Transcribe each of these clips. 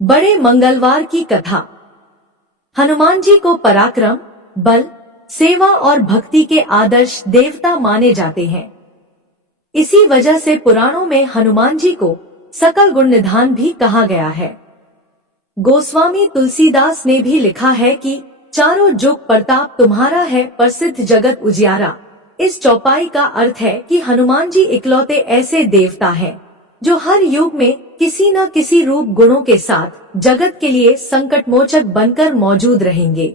बड़े मंगलवार की कथा। हनुमान जी को पराक्रम, बल, सेवा और भक्ति के आदर्श देवता माने जाते हैं। इसी वजह से पुराणों में हनुमान जी को सकल गुण निधान भी कहा गया है। गोस्वामी तुलसीदास ने भी लिखा है कि चारों जुग प्रताप तुम्हारा है, प्रसिद्ध जगत उजियारा। इस चौपाई का अर्थ है कि हनुमान जी इकलौते ऐसे देवता हैं जो हर युग में किसी न किसी रूप गुणों के साथ जगत के लिए संकटमोचक बनकर मौजूद रहेंगे।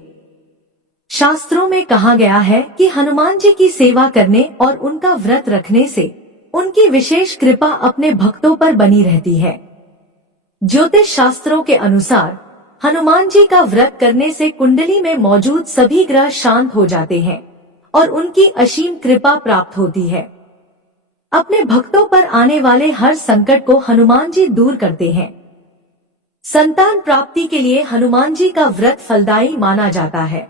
शास्त्रों में कहा गया है कि हनुमान जी की सेवा करने और उनका व्रत रखने से उनकी विशेष कृपा अपने भक्तों पर बनी रहती है। ज्योतिष शास्त्रों के अनुसार हनुमान जी का व्रत करने से कुंडली में मौजूद सभी ग्रह शांत हो जाते हैं और उनकी असीम कृपा प्राप्त होती है। अपने भक्तों पर आने वाले हर संकट को हनुमान जी दूर करते हैं। संतान प्राप्ति के लिए हनुमान जी का व्रत फलदायी माना जाता है।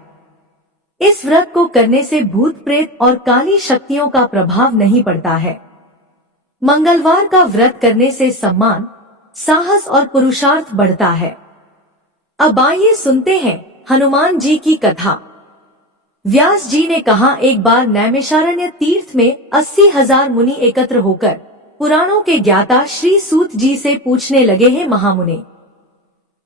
इस व्रत को करने से भूत प्रेत और काली शक्तियों का प्रभाव नहीं पड़ता है। मंगलवार का व्रत करने से सम्मान, साहस और पुरुषार्थ बढ़ता है। अब आइए सुनते हैं हनुमान जी की कथा। व्यास जी ने कहा, एक बार नैमिषारण्य तीर्थ में 80,000 मुनि एकत्र होकर पुराणों के ज्ञाता श्री सूत जी से पूछने लगे हैं, महामुनि,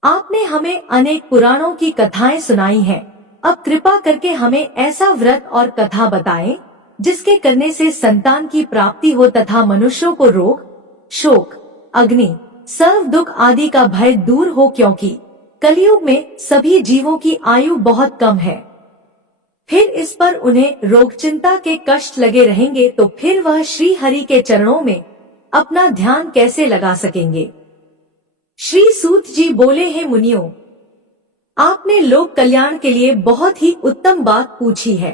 आपने हमें अनेक पुराणों की कथाएं सुनाई हैं। अब कृपा करके हमें ऐसा व्रत और कथा बताएं जिसके करने से संतान की प्राप्ति हो तथा मनुष्यों को रोग, शोक, अग्नि, सर्व दुख आदि का भय दूर हो, क्योंकि कलयुग में सभी जीवों की आयु बहुत कम है। फिर इस पर उन्हें रोग चिंता के कष्ट लगे रहेंगे तो फिर वह श्री हरि के चरणों में अपना ध्यान कैसे लगा सकेंगे। श्री सूत जी बोले, हैं मुनियों, आपने लोक कल्याण के लिए बहुत ही उत्तम बात पूछी है।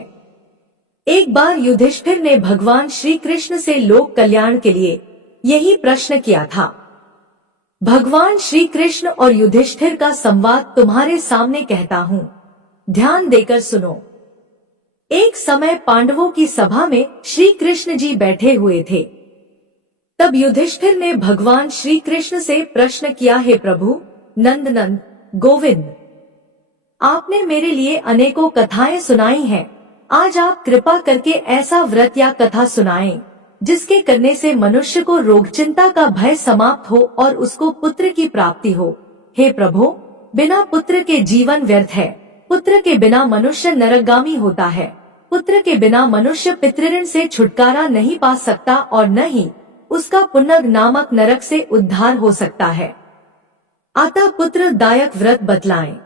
एक बार युधिष्ठिर ने भगवान श्री कृष्ण से लोक कल्याण के लिए यही प्रश्न किया था। भगवान श्री कृष्ण और युधिष्ठिर का संवाद तुम्हारे सामने कहता हूँ, ध्यान देकर सुनो। एक समय पांडवों की सभा में श्री कृष्ण जी बैठे हुए थे। तब युधिष्ठिर ने भगवान श्री कृष्ण से प्रश्न किया, हे प्रभु नंदनंद गोविंद, आपने मेरे लिए अनेकों कथाएं सुनाई हैं। आज आप कृपा करके ऐसा व्रत या कथा सुनाएं जिसके करने से मनुष्य को रोग चिंता का भय समाप्त हो और उसको पुत्र की प्राप्ति हो। हे प्रभु, बिना पुत्र के जीवन व्यर्थ है। पुत्र के बिना मनुष्य नरकगामी होता है। पुत्र के बिना मनुष्य पितृऋण से छुटकारा नहीं पा सकता और न ही उसका पुनर्ग नामक नरक से उद्धार हो सकता है। अतः पुत्र दायक व्रत बतलाएं।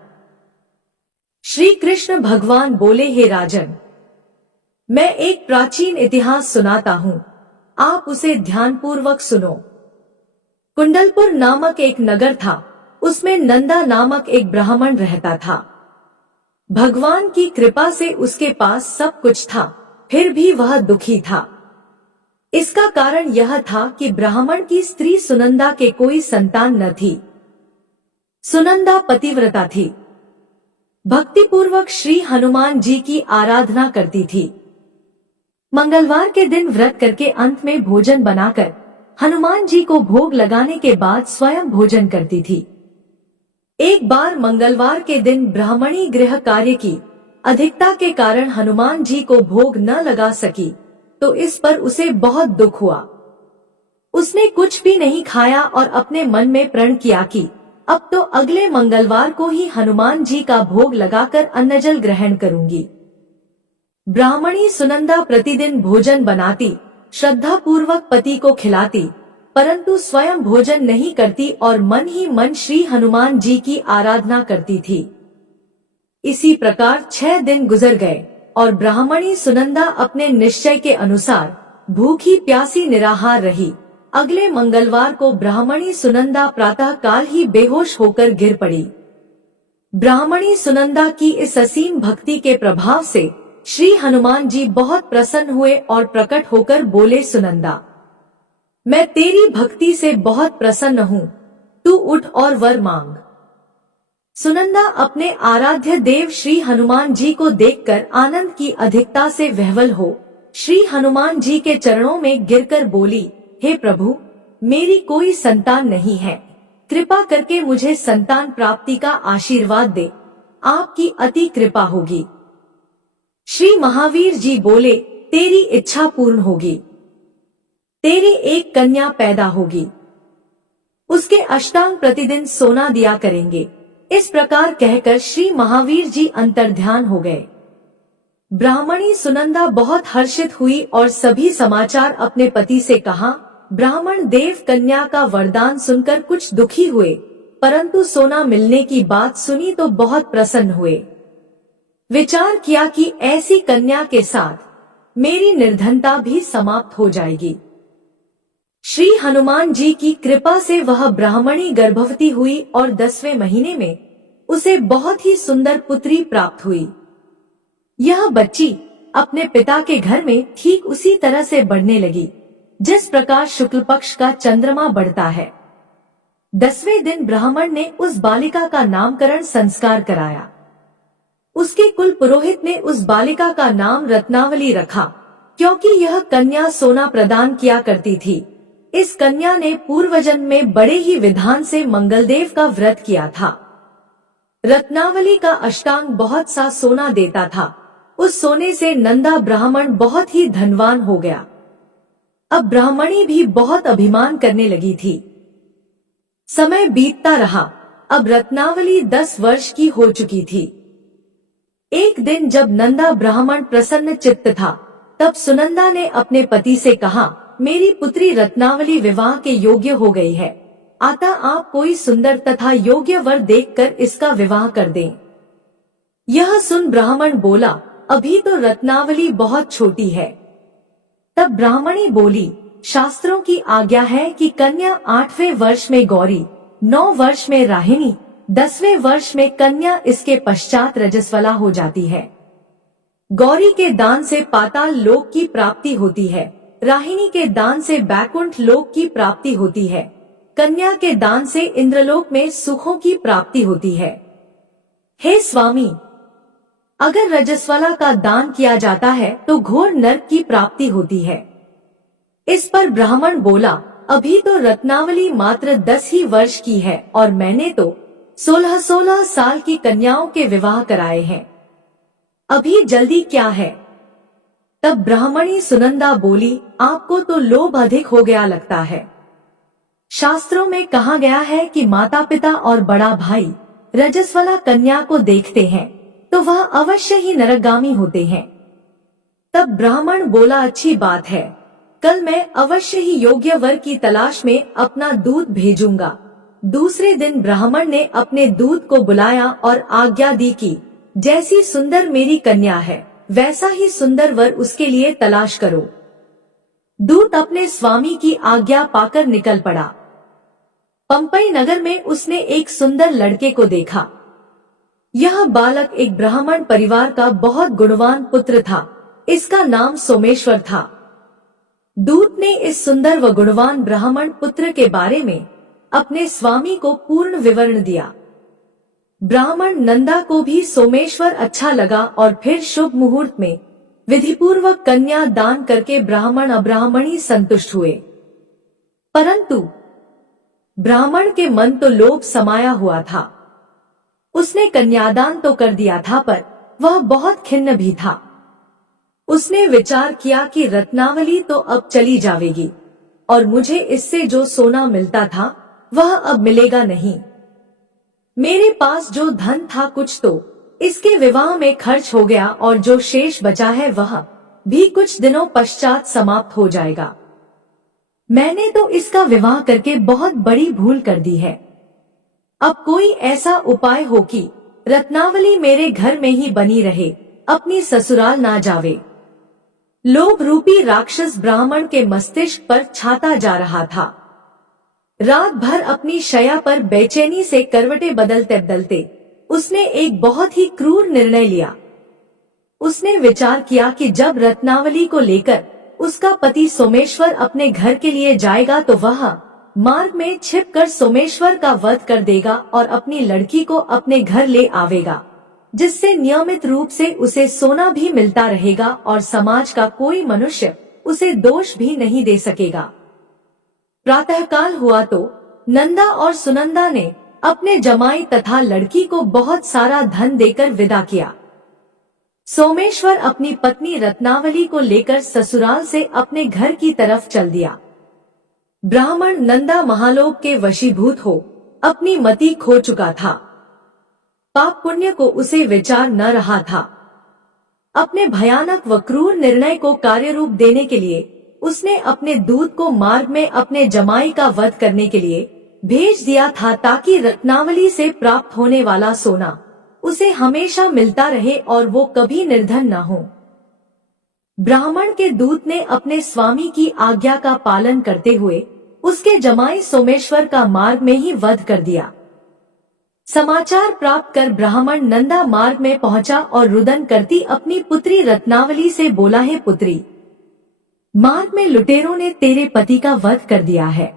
श्री कृष्ण भगवान बोले, हे राजन, मैं एक प्राचीन इतिहास सुनाता हूँ, आप उसे ध्यानपूर्वक सुनो। कुंडलपुर नामक एक नगर था, उसमें नंदा नामक एक ब्राह्मण रहता था। भगवान की कृपा से उसके पास सब कुछ था, फिर भी वह दुखी था। इसका कारण यह था कि ब्राह्मण की स्त्री सुनंदा के कोई संतान न थी। सुनंदा पतिव्रता थी, भक्तिपूर्वक श्री हनुमान जी की आराधना करती थी। मंगलवार के दिन व्रत करके अंत में भोजन बनाकर हनुमान जी को भोग लगाने के बाद स्वयं भोजन करती थी। एक बार मंगलवार के दिन ब्राह्मणी गृह कार्य की अधिकता के कारण हनुमान जी को भोग न लगा सकी, तो इस पर उसे बहुत दुख हुआ। उसने कुछ भी नहीं खाया और अपने मन में प्रण किया कि अब तो अगले मंगलवार को ही हनुमान जी का भोग लगाकर अन्नजल ग्रहण करूंगी। ब्राह्मणी सुनंदा प्रतिदिन भोजन बनाती, श्रद्धा पूर्वक पति को खिलाती, परंतु स्वयं भोजन नहीं करती और मन ही मन श्री हनुमान जी की आराधना करती थी। इसी प्रकार 6 दिन गुजर गए और ब्राह्मणी सुनंदा अपने निश्चय के अनुसार भूखी प्यासी निराहार रही। अगले मंगलवार को ब्राह्मणी सुनंदा प्रातः काल ही बेहोश होकर गिर पड़ी। ब्राह्मणी सुनंदा की इस असीम भक्ति के प्रभाव से श्री हनुमान जी बहुत प्रसन्न हुए और प्रकट होकर बोले, सुनंदा, मैं तेरी भक्ति से बहुत प्रसन्न हूँ, तू उठ और वर मांग। सुनंदा अपने आराध्य देव श्री हनुमान जी को देखकर आनंद की अधिकता से विह्वल हो श्री हनुमान जी के चरणों में गिरकर बोली, हे प्रभु, मेरी कोई संतान नहीं है, कृपा करके मुझे संतान प्राप्ति का आशीर्वाद दे, आपकी अति कृपा होगी। श्री महावीर जी बोले, तेरी इच्छा पूर्ण होगी, तेरी एक कन्या पैदा होगी, उसके अष्टांग प्रतिदिन सोना दिया करेंगे। इस प्रकार कहकर श्री महावीर जी अंतर्ध्यान हो गए। ब्राह्मणी सुनंदा बहुत हर्षित हुई और सभी समाचार अपने पति से कहा। ब्राह्मण देव कन्या का वरदान सुनकर कुछ दुखी हुए, परंतु सोना मिलने की बात सुनी तो बहुत प्रसन्न हुए। विचार किया कि ऐसी कन्या के साथ मेरी निर्धनता भी समाप्त हो जाएगी। श्री हनुमान जी की कृपा से वह ब्राह्मणी गर्भवती हुई और 10वें महीने में उसे बहुत ही सुंदर पुत्री प्राप्त हुई। यह बच्ची अपने पिता के घर में ठीक उसी तरह से बढ़ने लगी जिस प्रकार शुक्ल पक्ष का चंद्रमा बढ़ता है। 10वें दिन ब्राह्मण ने उस बालिका का नामकरण संस्कार कराया। उसके कुल पुरोहित ने उस बालिका का नाम रत्नावली रखा, क्योंकि यह कन्या सोना प्रदान किया करती थी। इस कन्या ने पूर्वजन्म में बड़े ही विधान से मंगलदेव का व्रत किया था। रत्नावली का अष्टांग बहुत सा सोना देता था। उस सोने से नंदा ब्राह्मण बहुत ही धनवान हो गया। अब ब्राह्मणी भी बहुत अभिमान करने लगी थी। समय बीतता रहा। अब रत्नावली 10 वर्ष की हो चुकी थी। एक दिन जब नंदा ब्राह्मण प्रसन्न चित्त था, तब सुनंदा ने अपने पति से कहा, मेरी पुत्री रत्नावली विवाह के योग्य हो गई है, अतः आप कोई सुंदर तथा योग्य वर देखकर इसका विवाह कर दें। यह सुन ब्राह्मण बोला, अभी तो रत्नावली बहुत छोटी है। तब ब्राह्मणी बोली, शास्त्रों की आज्ञा है कि कन्या 8वें वर्ष में गौरी, 9 वर्ष में राहिणी, 10वें वर्ष में कन्या, इसके पश्चात रजस्वला हो जाती है। गौरी के दान से पाताल लोक की प्राप्ति होती है, राहिणी के दान से बैकुंठ लोक की प्राप्ति होती है, कन्या के दान से इंद्रलोक में सुखों की प्राप्ति होती है। हे स्वामी, अगर रजस्वला का दान किया जाता है तो घोर नरक की प्राप्ति होती है। इस पर ब्राह्मण बोला, अभी तो रत्नावली मात्र 10 ही वर्ष की है और मैंने तो 16-16 साल की कन्याओं के विवाह कराए हैं, अभी जल्दी क्या है। तब ब्राह्मणी सुनंदा बोली, आपको तो लोभ अधिक हो गया लगता है। शास्त्रों में कहा गया है कि माता पिता और बड़ा भाई रजस्वला कन्या को देखते हैं तो वह अवश्य ही नरकगामी होते हैं। तब ब्राह्मण बोला, अच्छी बात है, कल मैं अवश्य ही योग्य वर की तलाश में अपना दूत भेजूंगा। दूसरे दिन ब्राह्मण ने अपने दूत को बुलाया और आज्ञा दी कि जैसी सुंदर मेरी कन्या है वैसा ही सुंदर वर उसके लिए तलाश करो। दूत अपने स्वामी की आज्ञा पाकर निकल पड़ा। पंपई नगर में उसने एक सुंदर लड़के को देखा। यह बालक एक ब्राह्मण परिवार का बहुत गुणवान पुत्र था। इसका नाम सोमेश्वर था। दूत ने इस सुंदर व गुणवान ब्राह्मण पुत्र के बारे में अपने स्वामी को पूर्ण विवरण दिया। ब्राह्मण नंदा को भी सोमेश्वर अच्छा लगा और फिर शुभ मुहूर्त में विधिपूर्वक कन्या दान करके ब्राह्मण अब्राह्मणी संतुष्ट हुए। परंतु ब्राह्मण के मन तो लोभ समाया हुआ था। उसने कन्यादान तो कर दिया था, पर वह बहुत खिन्न भी था। उसने विचार किया कि रत्नावली तो अब चली जाएगी और मुझे इससे जो सोना मिलता था वह अब मिलेगा नहीं। मेरे पास जो धन था कुछ तो इसके विवाह में खर्च हो गया और जो शेष बचा है वह भी कुछ दिनों पश्चात समाप्त हो जाएगा। मैंने तो इसका विवाह करके बहुत बड़ी भूल कर दी है। अब कोई ऐसा उपाय हो कि रत्नावली मेरे घर में ही बनी रहे, अपनी ससुराल ना जावे। लोभ रूपी राक्षस ब्राह्मण के मस्तिष्क पर छाता जा रहा था। रात भर अपनी शया पर बेचैनी से करवटें बदलते बदलते उसने एक बहुत ही क्रूर निर्णय लिया। उसने विचार किया कि जब रत्नावली को लेकर उसका पति सोमेश्वर अपने घर के लिए जाएगा तो वह मार्ग में छिपकर सोमेश्वर का वध कर देगा और अपनी लड़की को अपने घर ले आवेगा, जिससे नियमित रूप से उसे सोना भी मिलता रहेगा और समाज का कोई मनुष्य उसे दोष भी नहीं दे सकेगा। प्रातःकाल हुआ तो नंदा और सुनंदा ने अपने जमाई तथा लड़की को बहुत सारा धन देकर विदा किया। सोमेश्वर अपनी पत्नी रत्नावली को लेकर ससुराल से अपने घर की तरफ चल दिया। ब्राह्मण नंदा महालोक के वशीभूत हो अपनी मति खो चुका था। पाप पुण्य को उसे विचार न रहा था। अपने भयानक व क्रूर निर्णय को कार्यरूप देने के लिए उसने अपने दूत को मार्ग में अपने जमाई का वध करने के लिए भेज दिया था, ताकि रत्नावली से प्राप्त होने वाला सोना उसे हमेशा मिलता रहे और वो कभी निर्धन न हो। ब्राह्मण के दूत ने अपने स्वामी की आज्ञा का पालन करते हुए उसके जमाई सोमेश्वर का मार्ग में ही वध कर दिया। समाचार प्राप्त कर ब्राह्मण नंदा मार्ग में पहुंचा और रुदन करती अपनी पुत्री रत्नावली से बोला, है पुत्री, मार्ग में लुटेरों ने तेरे पति का वध कर दिया है।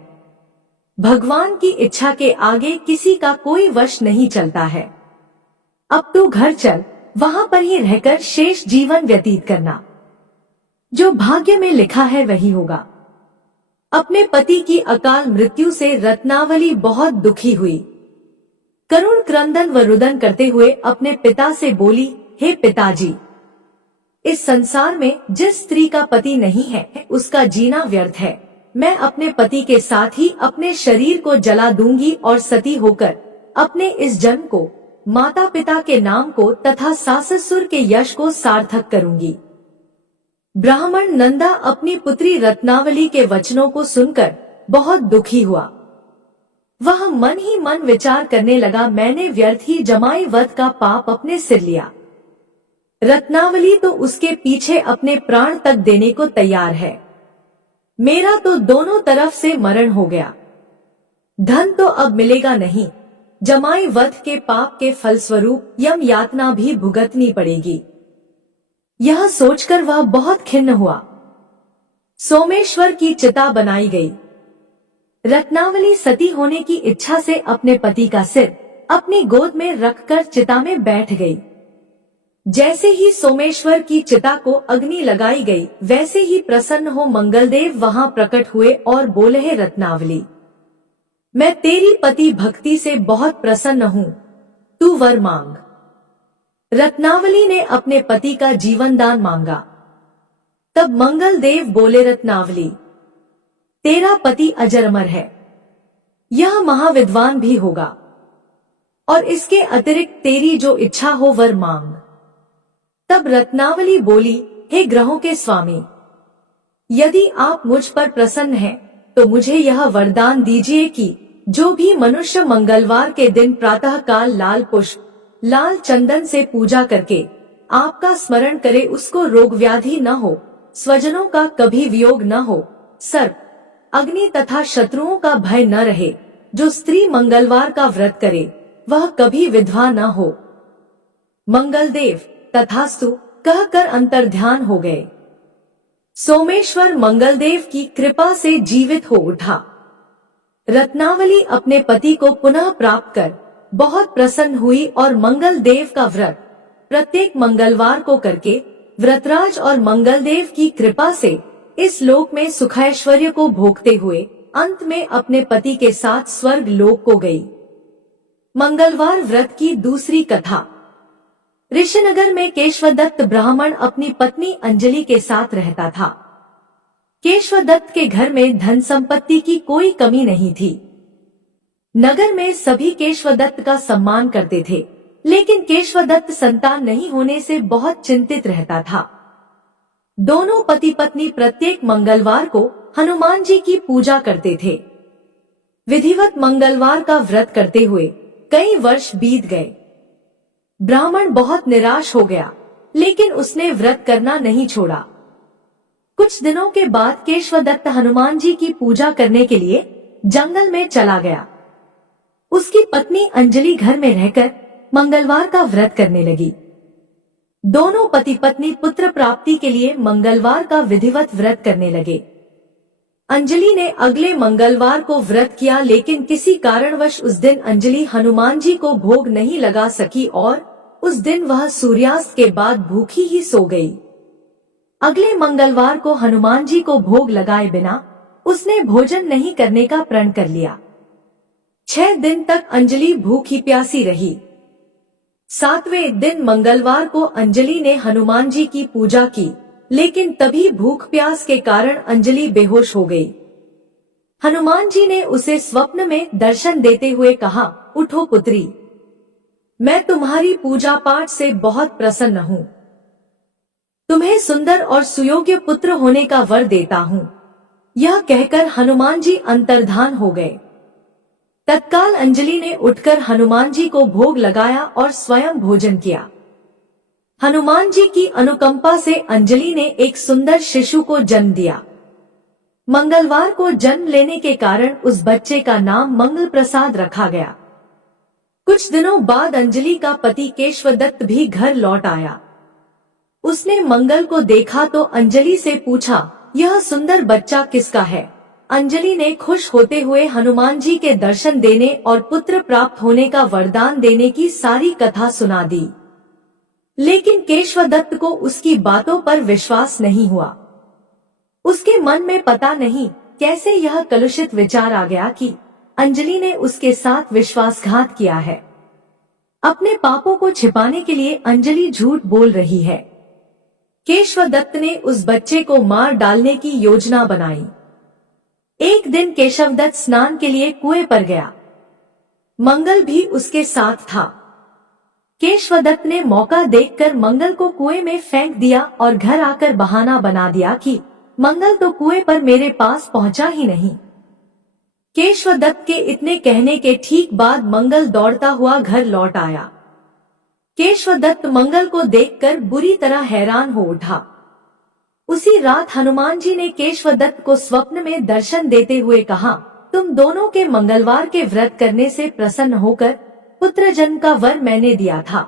भगवान की इच्छा के आगे किसी का कोई वश नहीं चलता है। अब तू घर चल, वहां पर ही रहकर शेष जीवन व्यतीत करना। जो भाग्य में लिखा है वही होगा। अपने पति की अकाल मृत्यु से रत्नावली बहुत दुखी हुई। करुण क्रंदन व रुदन करते हुए अपने पिता से बोली, हे पिताजी, इस संसार में जिस स्त्री का पति नहीं है उसका जीना व्यर्थ है। मैं अपने पति के साथ ही अपने शरीर को जला दूंगी और सती होकर अपने इस जन्म को, माता पिता के नाम को तथा सास ससुर के यश को सार्थक करूंगी। ब्राह्मण नंदा अपनी पुत्री रत्नावली के वचनों को सुनकर बहुत दुखी हुआ। वह मन ही मन विचार करने लगा, मैंने व्यर्थ ही जमाई वध का पाप अपने सिर लिया। रत्नावली तो उसके पीछे अपने प्राण तक देने को तैयार है। मेरा तो दोनों तरफ से मरण हो गया। धन तो अब मिलेगा नहीं। जमाई वध के पाप के फलस्वरूप यम यातना भी भुगतनी पड़ेगी। यह सोचकर वह बहुत खिन्न हुआ। सोमेश्वर की चिता बनाई गई। रत्नावली सती होने की इच्छा से अपने पति का सिर अपनी गोद में रखकर चिता में बैठ गई। जैसे ही सोमेश्वर की चिता को अग्नि लगाई गई, वैसे ही प्रसन्न हो मंगलदेव वहां प्रकट हुए और बोले, हे रत्नावली, मैं तेरी पति भक्ति से बहुत प्रसन्न हूँ, तू वर मांग। रत्नावली ने अपने पति का जीवन दान मांगा। तब मंगलदेव बोले, रत्नावली, तेरा पति अजर अमर है, यह महाविद्वान भी होगा, और इसके अतिरिक्त तेरी जो इच्छा हो वर मांग। तब रत्नावली बोली, हे ग्रहों के स्वामी, यदि आप मुझ पर प्रसन्न हैं, तो मुझे यह वरदान दीजिए कि जो भी मनुष्य मंगलवार के दिन प्रातः काल लाल पुष्प, लाल चंदन से पूजा करके आपका स्मरण करे, उसको रोग व्याधि न हो, स्वजनों का कभी वियोग न हो, सर्प, अग्नि तथा शत्रुओं का भय न रहे। जो स्त्री मंगलवार का व्रत करे वह कभी विधवा न हो। मंगलदेव तथास्तु कहकर अंतर्ध्यान हो गए। सोमेश्वर मंगलदेव की कृपा से जीवित हो उठा। रत्नावली अपने पति को पुनः प्राप्त कर बहुत प्रसन्न हुई और मंगलदेव का व्रत प्रत्येक मंगलवार को करके व्रतराज और मंगलदेव की कृपा से इस लोक में सुखैश्वर्य को भोगते हुए अंत में अपने पति के साथ स्वर्ग लोक को गई। मंगलवार व्रत की दूसरी कथा। ऋषिनगर में केशवदत्त ब्राह्मण अपनी पत्नी अंजलि के साथ रहता था। केशवदत्त के घर में धन संपत्ति की कोई कमी नहीं थी। नगर में सभी केशवदत्त का सम्मान करते थे, लेकिन केशवदत्त संतान नहीं होने से बहुत चिंतित रहता था। दोनों पति पत्नी प्रत्येक मंगलवार को हनुमान जी की पूजा करते थे। विधिवत मंगलवार का व्रत करते हुए कई वर्ष बीत गए। ब्राह्मण बहुत निराश हो गया, लेकिन उसने व्रत करना नहीं छोड़ा। कुछ दिनों के बाद केशवदत्त हनुमान जी की पूजा करने के लिए जंगल में चला गया। उसकी पत्नी अंजलि घर में रहकर मंगलवार का व्रत करने लगी। दोनों पति पत्नी पुत्र प्राप्ति के लिए मंगलवार का विधिवत व्रत करने लगे। अंजलि ने अगले मंगलवार को व्रत किया, लेकिन किसी कारणवश उस दिन अंजलि हनुमान जी को भोग नहीं लगा सकी और उस दिन वह सूर्यास्त के बाद भूखी ही सो गई। अगले मंगलवार को हनुमान जी को भोग लगाए बिना उसने भोजन नहीं करने का प्रण कर लिया। 6 दिन तक अंजलि भूखी प्यासी रही। 7वें दिन मंगलवार को अंजलि ने हनुमान जी की पूजा की, लेकिन तभी भूख प्यास के कारण अंजलि बेहोश हो गई। हनुमान जी ने उसे स्वप्न में दर्शन देते हुए कहा, उठो पुत्री, मैं तुम्हारी पूजा पाठ से बहुत प्रसन्न हूँ। तुम्हें सुंदर और सुयोग्य पुत्र होने का वर देता हूँ। यह कहकर हनुमान जी अंतर्धान हो गए। तत्काल अंजलि ने उठकर हनुमान जी को भोग लगाया और स्वयं भोजन किया। हनुमान जी की अनुकंपा से अंजलि ने एक सुंदर शिशु को जन्म दिया। मंगलवार को जन्म लेने के कारण उस बच्चे का नाम मंगल प्रसाद रखा गया। कुछ दिनों बाद अंजलि का पति केशवदत्त भी घर लौट आया। उसने मंगल को देखा तो अंजलि से पूछा, यह सुंदर बच्चा किसका है? अंजलि ने खुश होते हुए हनुमान जी के दर्शन देने और पुत्र प्राप्त होने का वरदान देने की सारी कथा सुना दी। लेकिन केशवदत्त को उसकी बातों पर विश्वास नहीं हुआ। उसके मन में पता नहीं कैसे यह कलुषित विचार आ गया कि अंजलि ने उसके साथ विश्वासघात किया है। अपने पापों को छिपाने के लिए अंजलि झूठ बोल रही है। केशवदत्त ने उस बच्चे को मार डालने की योजना बनाई। एक दिन केशवदत्त स्नान के लिए कुएं पर गया। मंगल भी उसके साथ था। केशवदत्त ने मौका देखकर मंगल को कुएं में फेंक दिया और घर आकर बहाना बना दिया कि मंगल तो कुएं पर मेरे पास पहुंचा ही नहीं। केशवदत्त के इतने कहने के ठीक बाद मंगल दौड़ता हुआ घर लौट आया। केशवदत्त मंगल को देखकर बुरी तरह हैरान हो उठा। उसी रात हनुमान जी ने केशवदत्त को स्वप्न में दर्शन देते हुए कहा, तुम दोनों के मंगलवार के व्रत करने से प्रसन्न होकर पुत्र जन्म का वर मैंने दिया था,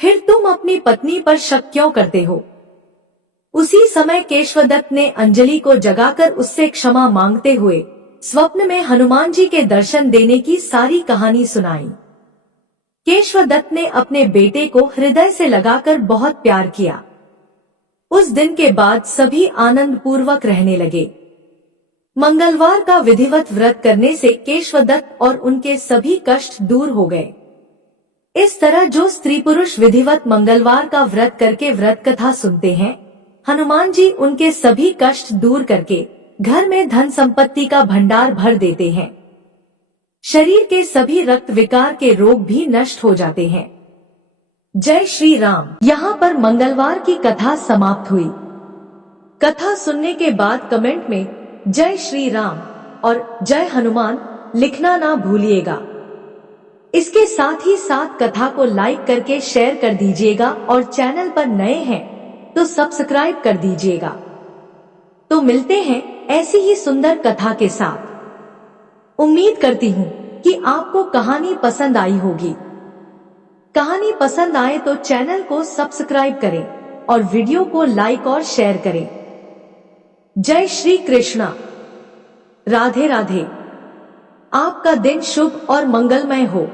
फिर तुम अपनी पत्नी पर शक क्यों करते हो? उसी समय केशवदत्त ने अंजलि को जगाकर उससे क्षमा मांगते हुए स्वप्न में हनुमान जी के दर्शन देने की सारी कहानी सुनाई। केशवदत्त ने अपने बेटे को हृदय से लगाकर बहुत प्यार किया। उस दिन के बाद सभी आनंद पूर्वक रहने लगे। मंगलवार का विधिवत व्रत करने से केशवदत्त और उनके सभी कष्ट दूर हो गए। इस तरह जो स्त्री पुरुष विधिवत मंगलवार का व्रत करके व्रत कथा सुनते हैं, हनुमान जी उनके सभी कष्ट दूर करके घर में धन संपत्ति का भंडार भर देते हैं। शरीर के सभी रक्त विकार के रोग भी नष्ट हो जाते हैं। जय श्री राम। यहाँ पर मंगलवार की कथा समाप्त हुई। कथा सुनने के बाद कमेंट में जय श्री राम और जय हनुमान लिखना ना भूलिएगा। इसके साथ ही साथ कथा को लाइक करके शेयर कर दीजिएगा और चैनल पर नए हैं तो सब्सक्राइब कर दीजिएगा। तो मिलते हैं ऐसी ही सुंदर कथा के साथ। उम्मीद करती हूँ कि आपको कहानी पसंद आई होगी। कहानी पसंद आए तो चैनल को सब्सक्राइब करें और वीडियो को लाइक और शेयर करें। जय श्री कृष्णा। राधे राधे। आपका दिन शुभ और मंगलमय हो।